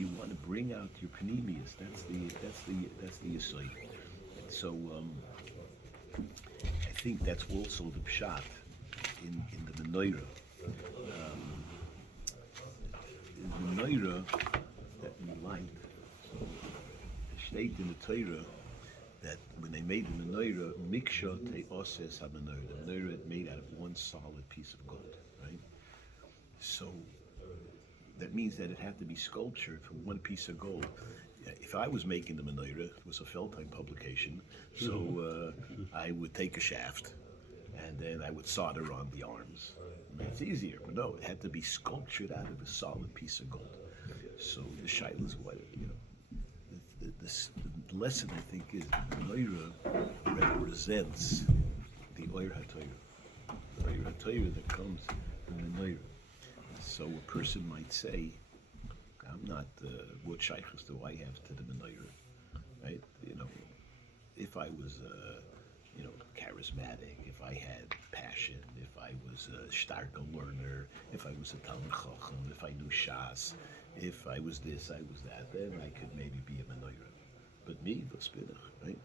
you want to bring out your panemius. That's the aside. So I think that's also the pshat in the menorah. In the menorah that we light, state in the Torah that when they made the menorah, miksha te'oses ha-menorah. The menorah is made out of one solid piece of gold, right? So that means that it had to be sculptured from one piece of gold. If I was making the menorah, it was a Feldheim publication, so I would take a shaft and then I would solder on the arms. I mean, it's easier, but no, it had to be sculptured out of a solid piece of gold. So the shaila is what, the lesson I think is the menorah represents the Oyer HaTorah. The Oyer HaTorah that comes from the menorah. So a person might say, I'm not, what shaykhs do I have to the menorah, right? If I was, charismatic, if I had passion, if I was a starker learner, if I was a Talmud Chacham, if I knew Shas, if I was this, I was that, then I could maybe be a menorah. But me, the spinach, right?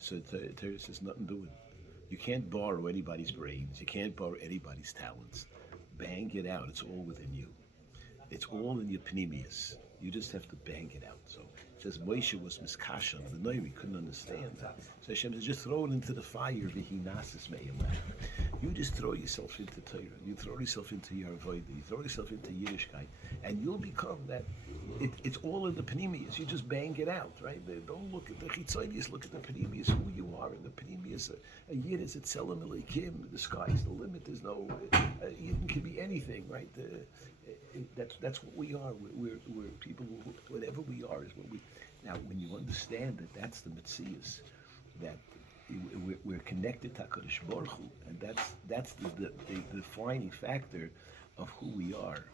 So Torah says nothing doing. You can't borrow anybody's brains. You can't borrow anybody's talents. Bang it out. It's all within you. It's all in your panemius. You just have to bang it out. So it says Moshe was miskashan. The Noiri couldn't understand that. So Hashem says, just throw it into the fire. V'hinasis me'elah. You just throw yourself into Torah. You throw yourself into your avodah. You throw yourself into Yiddishkeit, and you'll become that. It's all in the panemius. You just bang it out, right? Don't look at the chitzonius. Look at the panemius. Who you are in the panemius. A yid is a tzelem elikim. The sky's the limit. There's no. Yid can be anything, right? That's what we are. We're people. Whatever we are is what we. Now, when you understand that, that's the mitzias, that we're connected to Hakadosh Baruch Hu, and that's the defining factor of who we are.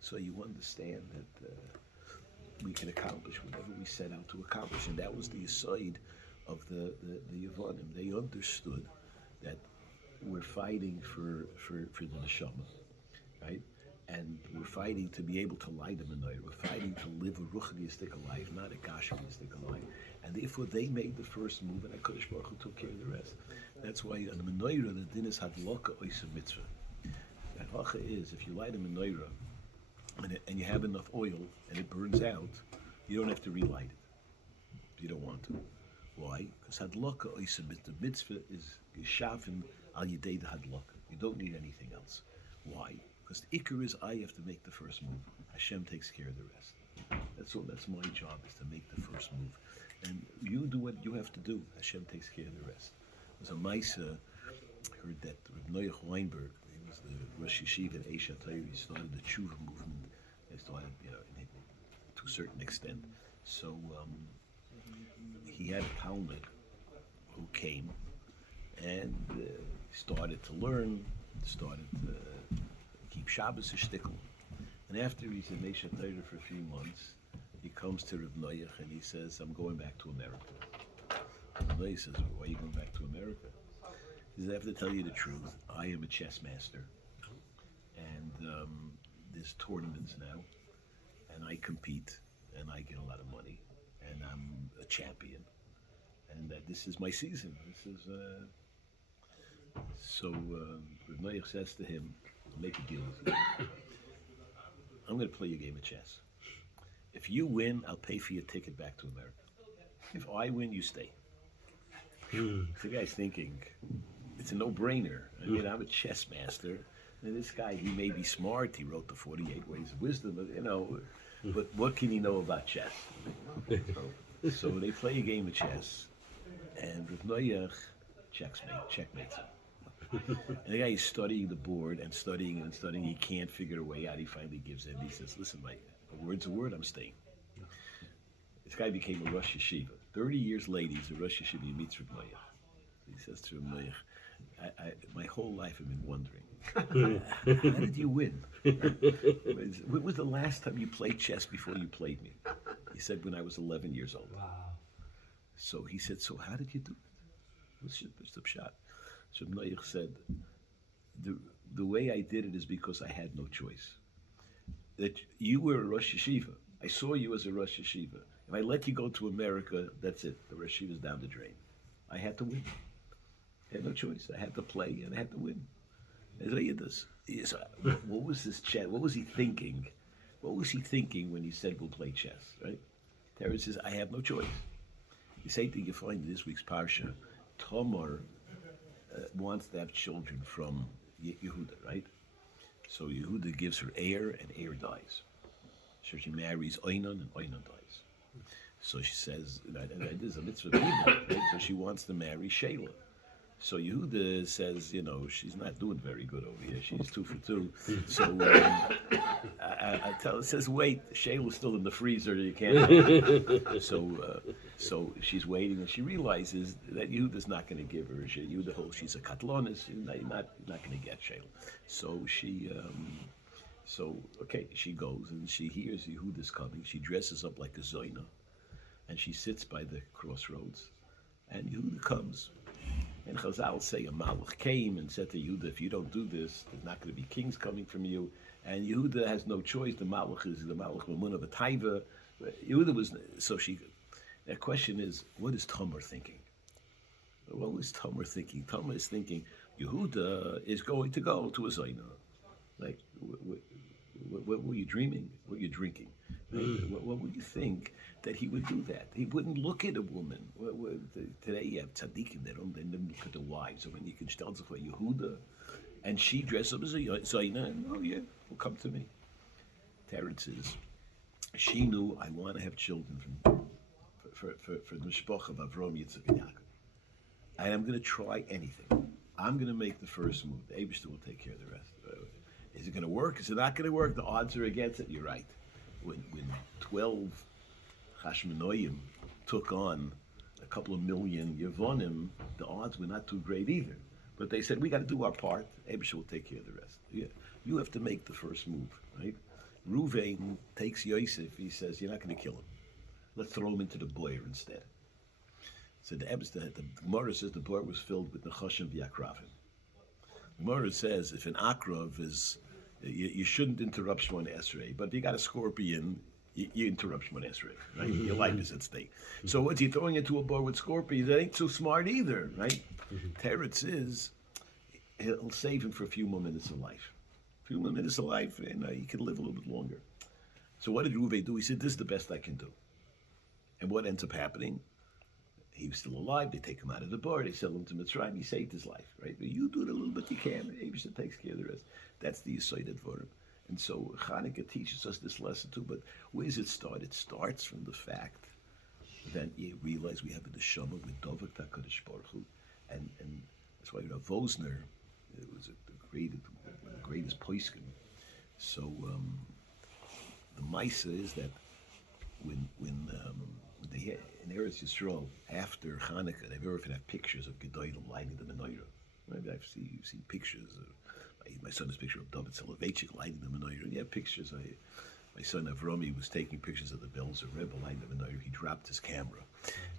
So you understand that we can accomplish whatever we set out to accomplish, and that was the aside of the Yevonim. They understood that we're fighting for the neshama, right? And we're fighting to be able to light the menorah. We're fighting to live a ruchnistic life, not a gashmistic life. And therefore, they made the first move, and HaKadosh Baruch Hu took care of the rest. That's why on the menorah, the din is hadlaka oisa mitzvah. The halacha is, if you light a menorah, and you have enough oil, and it burns out, you don't have to relight it. You don't want to. Why? Because hadlaka oisa mitzvah. The mitzvah is yishafin al yidei the hadlaka. You don't need anything else. Why? Because the ikar is I have to make the first move. Hashem takes care of the rest. That's all. That's my job, is to make the first move. And you do what you have to do. Hashem takes care of the rest. There was a Maisa, heard that Rabbi Weinberg, he was the Rosh Yeshiva at Eisha Torah, he started the Tshuva movement. They started, to a certain extent. So he had a Talmud who came and started to learn, started to keep Shabbos a shtickle. And after he's in Eisha Torah for a few months, he comes to Reb Noach and he says, I'm going back to America. Reb Noach says, why are you going back to America? He says, I have to tell you the truth. I am a chess master. And there's tournaments now. And I compete. And I get a lot of money. And I'm a champion. And that this is my season. This is... So Reb Noach says to him, I'll make a deal with you. I'm going to play you a game of chess. If you win, I'll pay for your ticket back to America. If I win, you stay. So the guy's thinking, it's a no-brainer. I mean, I'm a chess master. And this guy, he may be smart. He wrote the 48 Ways of Wisdom, but what can he know about chess? So they play a game of chess, and Rav Noach checkmates him. And the guy is studying the board and studying and studying. He can't figure a way out. He finally gives in. He says, listen, Mike, a word's a word, I'm staying. This guy became a Rosh Yeshiva. 30 years later, he's a Rosh Yeshiva. He meets Reb Noach. He says to Reb Noach, my whole life I've been wondering, how did you win? When was the last time you played chess before you played me? He said, when I was 11 years old. Wow. So he said, so how did you do it? What's the shot? So Noach said, the way I did it is because I had no choice. That you were a Rosh Yeshiva. I saw you as a Rosh Yeshiva. If I let you go to America, that's it. The Rosh Yeshiva's down the drain. I had to win. I had no choice. I had to play and I had to win. So what was this chat? What was he thinking? What was he thinking when he said we'll play chess, right? Terry says, I have no choice. The same thing you find in this week's Parsha. Tamar wants to have children from Yehuda, right? So Yehuda gives her heir, and heir dies. So she marries Oinon, and Oinon dies. So she says, and this is a mitzvah people, right? So she wants to marry Sheila. So Yehuda says, she's not doing very good over here. She's 2 for 2. So I tell her, says, wait, Sheila's still in the freezer. You can't have her. So she's waiting, and she realizes that Yehuda's not going to give her. Yehuda holds she's a katlonis. You're not going to get Sheila. So she goes, and she hears Yehuda's coming. She dresses up like a zoina, and she sits by the crossroads, and Yehuda comes. And Chazal say a Malach came and said to Yehuda, if you don't do this, there's not going to be kings coming from you. And Yehuda has no choice. The Malach is the Malach Mamun of a Taiva. Yehuda was, the question is, what is Tamar thinking? What was Tamar thinking? Tamar is thinking, Yehuda is going to go to a Zaina. Like, what were you dreaming? What were you drinking? What would you think that he would do that? He wouldn't look at a woman. Today you have tzaddikim, they don't look at the wives. I mean, you can tell for Yehuda, and she dresses up as a Zaina, and will come to me. Terence says, she knew I want to have children for the mishpach of Avram, Yitzchak, and Yaakov. And I'm going to try anything. I'm going to make the first move. The Eibishter will take care of the rest. Is it going to work? Is it not going to work? The odds are against it. You're right. When 12 Hashmonoim took on a couple of million Yevonim, the odds were not too great either. But they said, we got to do our part. Eibishter will take care of the rest. Yeah. You have to make the first move, right? Ruvain takes Yosef. He says, you're not going to kill him. Let's throw him into the boyer instead. So the Gemara says the boyer was filled with Nechashim v'Akravim. The Gemara says if an Akrav is, you shouldn't interrupt Shmona Esrei, but if you got a scorpion, you interrupt Shmona Esrei, right? Your life is at stake. So what's he throwing into a boyer with scorpions? That ain't too smart either, right? Teretz is, he'll save him for a few more minutes of life. A few more minutes of life, and he can live a little bit longer. So what did Reuven do? He said, this is the best I can do. And what ends up happening? He was still alive. They take him out of the bar. They sell him to Mitzrayim. He saved his life, right? But you do it a little bit you can. Abishah takes care of the rest. That's the Yisayid for him. And so Chanukah teaches us this lesson too. But where does it start? It starts from the fact that you realize we have a neshama with Dovak HaKadosh Baruch Hu. And that's why Rav Vosner was the greatest poiskim. So the Maisa is that when they had, in Eretz Yisrael, after Hanukkah, they very often have pictures of Gedolim lighting the menorah. Right? You've seen pictures of, my son has a picture of David Soloveitchik lighting the menorah. And you have pictures, my son Avrami was taking pictures of the Belzer Rebbe lighting the menorah. He dropped his camera.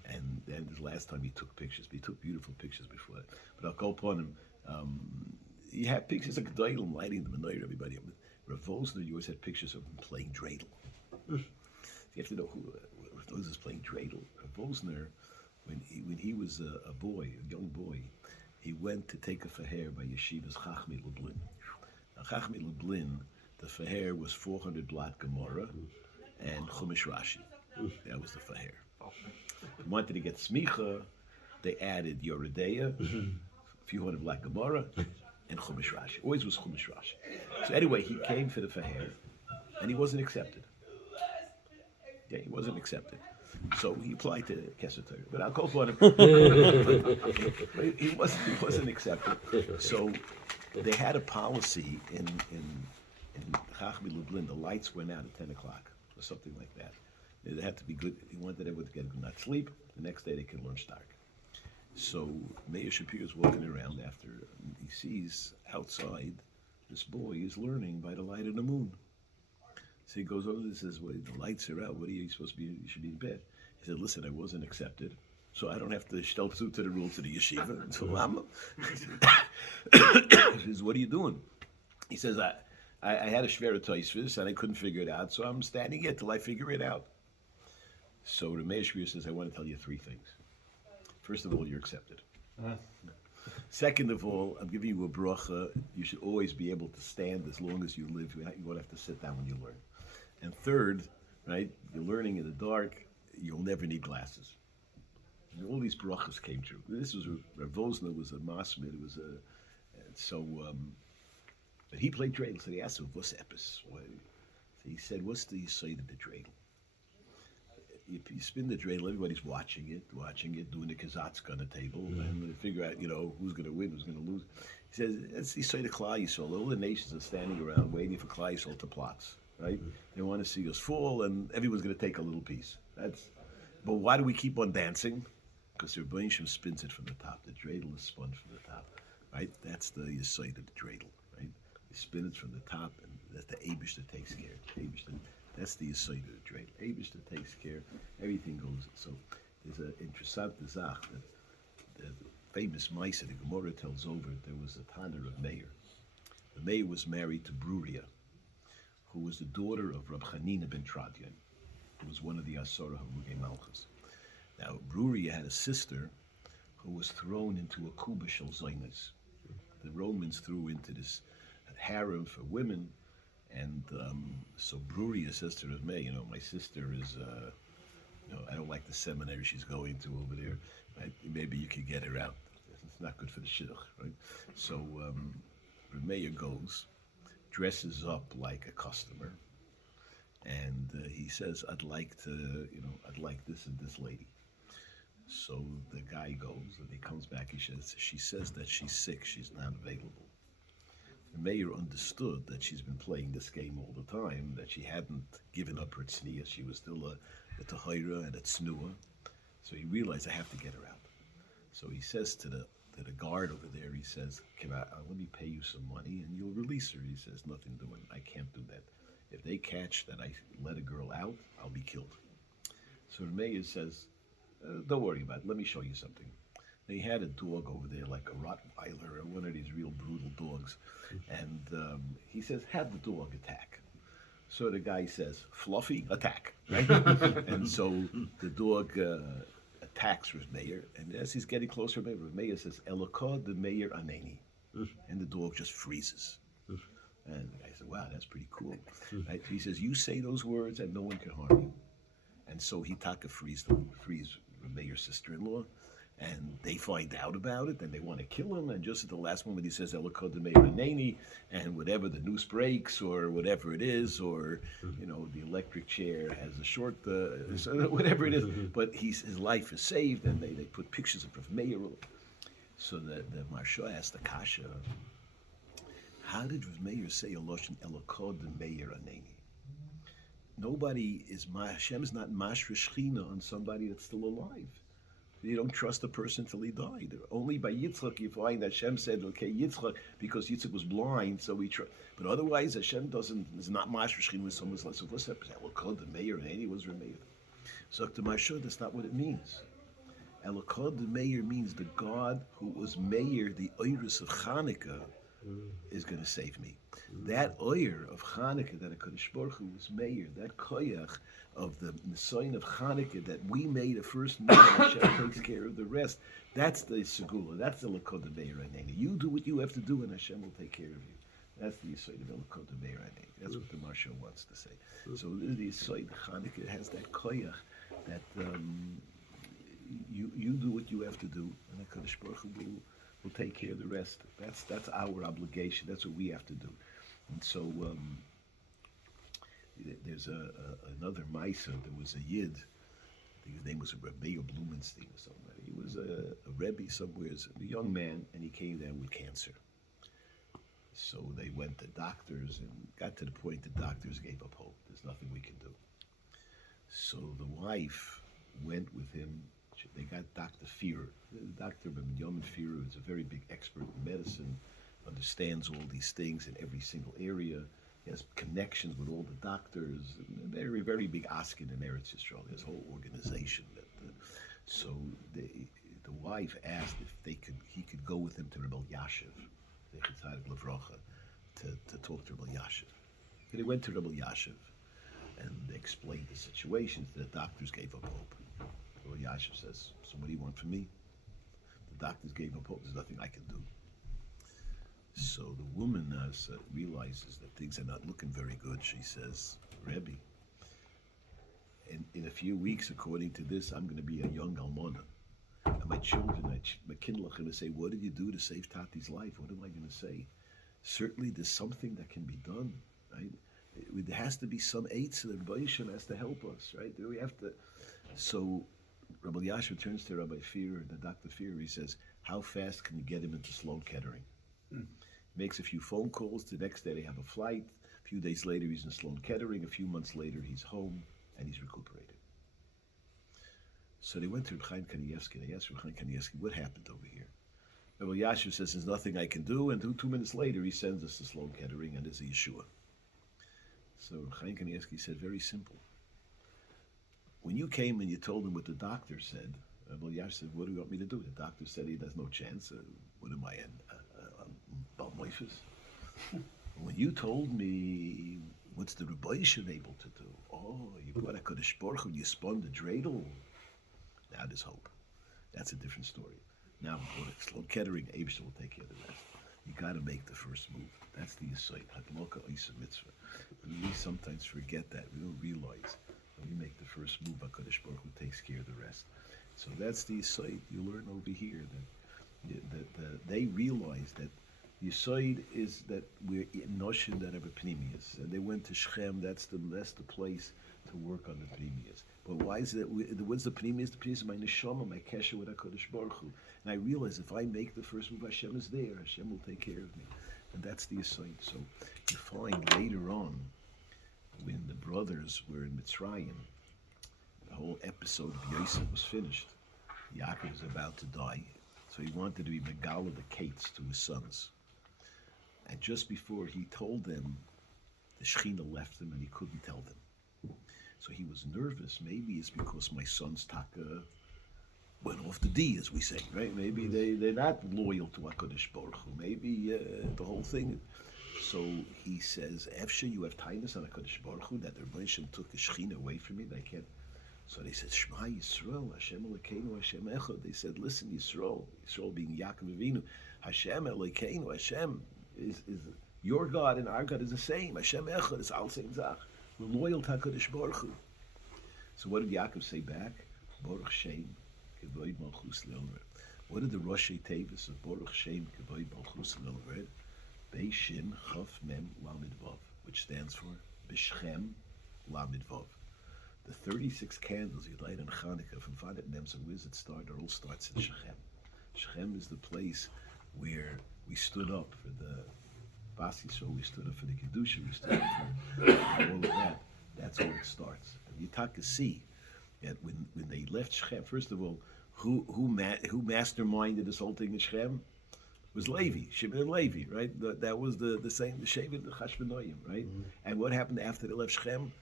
And then the last time he took pictures, he took beautiful pictures before that. But I'll go upon him. You have pictures of Gedolim lighting the menorah, everybody. Rav Vosner, you always had pictures of him playing dreidel. You have to know who was playing dreidel. Vosner, when he was a boy, a young boy, he went to take a faher by Yeshiva's Chachmei Lublin. Now Chachmei Lublin, the faher was 400 blot Gemara and Chumash Rashi. That was the faher. He wanted to get smicha, they added Yoredeya, a few hundred blot Gemara, and Chumash Rashi. Always was Chumash Rashi. So anyway, he came for the faher, and he wasn't accepted. Yeah, he wasn't accepted. So he applied to Kesser Torah. But I'll call for him. He wasn't accepted. So they had a policy in Chachmei Lublin, the lights went out at 10 o'clock or something like that. They had to be good. He wanted everyone to get a good night's sleep. The next day they could learn stark. So Meir Shapiro's walking around after he sees outside this boy is learning by the light of the moon. So he goes over and says, well, the lights are out. What are you supposed to be? You should be in bed. He said, listen, I wasn't accepted, so I don't have to shtel to the rules of the yeshiva. And so he says, what are you doing? He says, I had a shvera toisvis and I couldn't figure it out, so I'm standing here till I figure it out. So the Meir Shvir says, I want to tell you three things. First of all, you're accepted. Second of all, I'm giving you a bracha. You should always be able to stand as long as you live. You won't have to sit down when you learn. And third, right, you're learning in the dark. You'll never need glasses. And all these brachas came true. This was Rav Vosner was a masmid. It was a but he played dreidel. So they asked him, "What's epis?" So he said, "What's the side of the dreidel?" You spin the dreidel, everybody's watching it, doing the kazatzka on the table, and they figure out, who's going to win, who's going to lose. He says, it's the side of Klal Yisrael. All the nations are standing around waiting for Klal Yisrael to plot, right? They want to see us fall, and everyone's going to take a little piece. But why do we keep on dancing? Because the Rebbeinu Shem spins it from the top. The dreidel is spun from the top, right? That's the side of the dreidel, right? You spin it from the top, and that's the Abish that takes care. That's the Yesod of the dreidel. Abish that takes care. Everything goes. So there's an interesting zach that the famous Maisa, the Gemara tells over. There was a Tanner of Meir. The Meir was married to Bruria, who was the daughter of Rab Chanina ben Tradian, who was one of the Asora Harugei Malchus. Now, Bruria had a sister who was thrown into a kuba shel zaynis. The Romans threw into this harem for women, and so Bruria says to Rav Meir, my sister is, I don't like the seminary she's going to over there. Right? Maybe you could get her out. It's not good for the shidduch, right? So Rav Meir goes, dresses up like a customer, and he says, I'd like this and this lady. So the guy goes, and he comes back, she says that she's sick, she's not available. The mayor understood that she's been playing this game all the time, that she hadn't given up her tzniya, she was still a tahira and a tznuah. So he realized, I have to get her out. So he says to the guard over there, he says, let me pay you some money and you'll release her. He says, nothing doing, I can't do that. If they catch that I let a girl out, I'll be killed. So the mayor says, don't worry about it, let me show you something. They had a dog over there, like a Rottweiler or one of these real brutal dogs. And he says, have the dog attack. So the guy says, Fluffy, attack. Right? And so the dog attacks Rav Meir. And as he's getting closer, Rav Meir says, Elokah de Meir aneni. And the dog just freezes. And the guy said, wow, that's pretty cool. Right? He says, you say those words and no one can harm you. And so he frees Rav Meir's sister-in-law. And they find out about it, and they want to kill him. And just at the last moment, he says, Elokah de Meir aneni, and whatever the noose breaks, or whatever it is, or, the electric chair has a short, whatever it is. But his life is saved, and they put pictures of Rav Meir. So the Marsha asked the Kasha, how did Rav Meir say Elokah de Meir aneni? Hashem is not mashra shechina on somebody that's still alive. You don't trust a person till he died. Only by Yitzchak you find that Hashem said, okay, Yitzchak, because Yitzchak was blind, so we trust. But otherwise, Hashem is not mashra shechina with someone's life. So what's that? Elokah de Meir and any was Meir. So to Marsha, that's not what it means. Elokah de Meir means the God who was Meir, the Oiris of Chanukah, is going to save me. That oyer of Chanukah, that HaKadosh Baruch Hu was Meir, that koyach of the sign of Chanukah that we made a first meal, Hashem takes care of the rest. That's the segula. That's the Elokah de Meir aneni. You do what you have to do, and Hashem will take care of you. That's the Yisod of Elokah de Meir aneni. That's what the Marsha wants to say. So the Yisod Chanukah has that koyach that you do what you have to do, and HaKadosh Baruch Hu will take care of the rest. That's our obligation. That's what we have to do. And so there's another Maisa. There was a Yid. I think his name was Rabbi or Blumenstein or something. He was a Rebbe somewhere, a young man, and he came down with cancer. So they went to doctors and got to the point the doctors gave up hope. There's nothing we can do. So the wife went with him. They got Dr. Fear. Dr. Yom Fear is a very big expert in medicine, understands all these things in every single area. He has connections with all the doctors. Very, very big askin in Eretz Yisrael. There's a whole organization. So the wife asked if he could go with him to Rebbe Yashiv, the Chitzadek Levracha, to talk to Rabbi Yashiv. And he went to Rabbi Yashiv and they explained the situation. The doctors gave up hope. Rabbi Yashiv says, so what do you want from me? The doctors gave up hope. There's nothing I can do. So the woman realizes that things are not looking very good. She says, Rabbi, in a few weeks, according to this, I'm going to be a young almana. And my children, my kindle are going to say, what did you do to save Tati's life? What am I going to say? Certainly there's something that can be done, right? There has to be some aids that Rabbi Yishem has to help us, right? We have to. So Rabbi Yashiv turns to Rabbi Fear, the Dr. Fear, he says, how fast can you get him into Sloan Kettering? Makes a few phone calls. The next day they have a flight. A few days later he's in Sloan Kettering. A few months later he's home and he's recuperated. So they went to Reb Chaim Kanievsky and they asked Reb Chaim Kanievsky, what happened over here? Rabbi Yashiv says there's nothing I can do, and 2 minutes later he sends us to Sloan Kettering and there's a Yeshua. So Reb Chaim Kanievsky said, very simple. When you came and you told him what the doctor said, Rabbi Yashiv said, what do you want me to do? The doctor said he has no chance. What am I, Balmoifus? When you told me, what's the Rabbi Yishem able to do? Oh, you brought a Kodesh Baruch Hu, you spun the dreidel. Now there's hope. That's a different story. Now, Sloan Kettering, Abishah will take care of the rest. You got to make the first move. That's the Yisayt. Hadloka Isa Mitzvah. We sometimes forget that. We don't realize when we make the first move, HaKadosh Baruch Hu takes care of the rest. So that's the Yisayt. You learn over here that they realize that Yisayt is that we're in Noshin that have a Pnimius. And they went to Shechem, that's the place to work on the Pnimius. But why is that? What's the Pnimius? The Pnimius is my Neshama, my Kesher with HaKadosh Baruch Hu. And I realize if I make the first move, Hashem is there. Hashem will take care of me. And that's the Yisayt. So you find later on, when the brothers were in Mitzrayim, the whole episode of Yosef was finished. Yaakov was about to die. So he wanted to be Megala the Kates to his sons. And just before he told them, the Shekhinah left him and he couldn't tell them. So he was nervous. Maybe it's because my son's Taka went off the D, as we say, right? Maybe they're not loyal to HaKadosh Baruch Hu. Maybe the whole thing. So he says, Efshe, you have tightness on HaKadosh Baruch Hu, that the Rebbe Shem took the Shekhinah away from me, that I can't. So they said, Shema Yisrael, Hashem Elokeinu, Hashem Echad. They said, listen, Yisrael being Yaakov Avinu, Hashem Elokeinu, Hashem is your God and our God is the same. Hashem Echad is Al Sein Zach. We're loyal to HaKadosh Baruch Hu. So what did Yaakov say back? Baruch Shem, Kevod Malchus Le'olred. What did the Roshei Tevis of Baruch Shem, Kevod Malchus Le'olred? Bei Shin Chaf Mem Lamed Vav, which stands for B'Shchem Lamed Vav. The 36 candles you light on Chanukah from Vadet Nemza, where does it start? It all starts in Shechem. Shechem is the place where we stood up for the Basi, so we stood up for the Kedusha, we stood up for all of that. That's where it starts. And you talk to see that when they left Shechem, first of all, who masterminded this whole thing in Shechem? It was Levi, Shimon and Levi, right? That was the same, the Shevet, the Chashmonaim, right? Mm-hmm. And what happened after they left Shechem?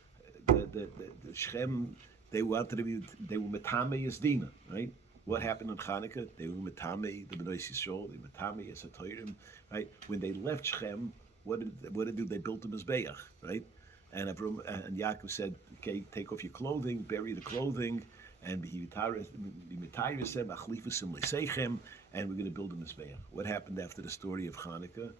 The Shechem, they were Metame Yesdina, right? What happened on Chanukah? They were Metame, the Bnei Yisrael, they were Metame Yesatorim, right? When they left Shechem, what did they do? They built the Mizbeach, right? And Yaakov said, okay, take off your clothing, bury the clothing, and and we're going to build a Mizbeach. What happened after the story of Chanukah?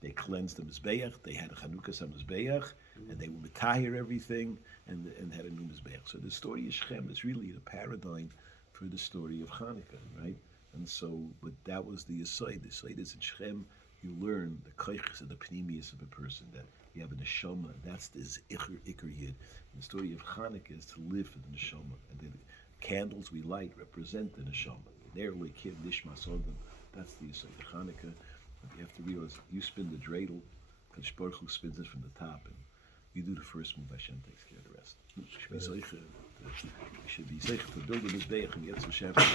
They cleansed the Mizbeach, they had a Chanukah Mizbeach, and they would retire everything and had a new Mizbeach. So the story of Shechem is really the paradigm for the story of Chanukah, right? And so, but that was the Yesod. The Yesod is in Shechem, you learn the koiches and the pnimius of a person, that you have a neshama, that's this ikr yid. And the story of Chanukah is to live for the neshama. And the candles we light represent the neshama. Narrowly kid nishma sodom. That's the Yesod of Chanukah. But you have to realize, you spin the dreidel, Kadosh Baruch Hu spins it from the top, and you do the first move, Hashem takes care of the rest. We should be zeicher to build a mizbeach and get some Shabbat.